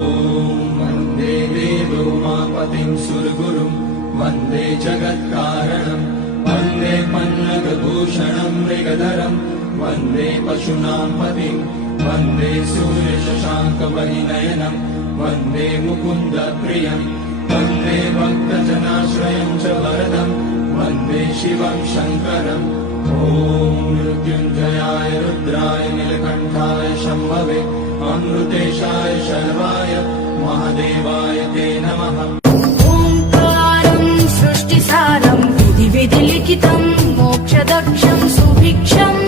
वन्दे देवोमापतिं सुरगुरुं वन्दे जगत्कारणं वन्दे पन्नगभूषणं मृगधरं वन्दे पशूनां पतिं वन्दे सूर्यशशाङ्कपरिनयनं वन्दे मुकुन्दप्रियं वन्दे भक्तजनाश्रयं च वरदं वन्दे शिवं शङ्करम् ॐ मृत्युञ्जयाय रुद्राय नीलकण्ठाय शम्भवे अमृतेशाय शर्वाय महादेवाय ते नमः। ओंकारं सृष्टिसारं विधिलिखितं मोक्षदक्षं सुभिक्षम्